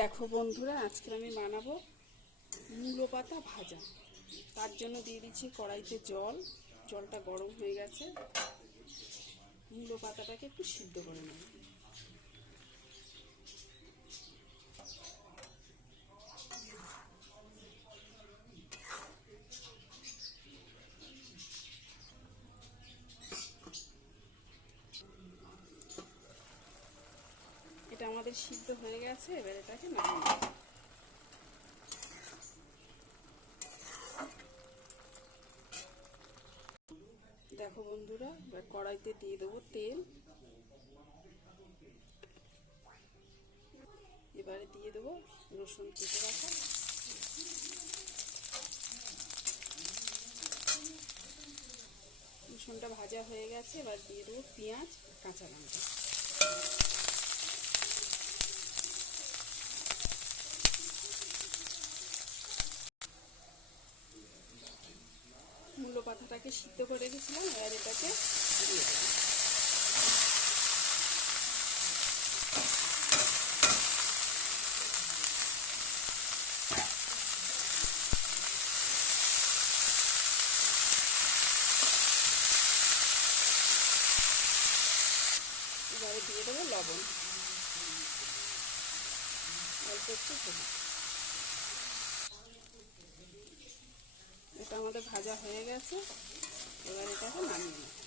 দেখো বন্ধুরা, আজকে আমি বানাবো মূলো পাতা ভাজা। তার জন্য দিয়ে দিচ্ছি কড়াইতে জলটা গরম হয়ে গেছে। মূলো পাতাটাকে একটু সিদ্ধ করে নেব। এটা আমাদের সিদ্ধ হয়ে গেছে, এবার এটাকে নামিয়ে নেব। দেখো বন্ধুরা, এবার কড়াইতে দিয়ে দেবো তেল। এবারে দিয়ে দেবো রসুন কেটে রাখা। রসুনটা ভাজা হয়ে গেছে, এবার দিয়ে দেবো পেঁয়াজ, কাঁচা লঙ্কা। মূলো পাতাটাকে সিদ্ধ করে রেখেছিলাম, এবার এটাকে দিয়ে দেবো। এবারে দিয়ে দেবো লবণ, অল্প একটু হলুদ। এটা আমাদের ভাজা হয়ে গেছে, এবার এটাকে নামিয়ে নেব।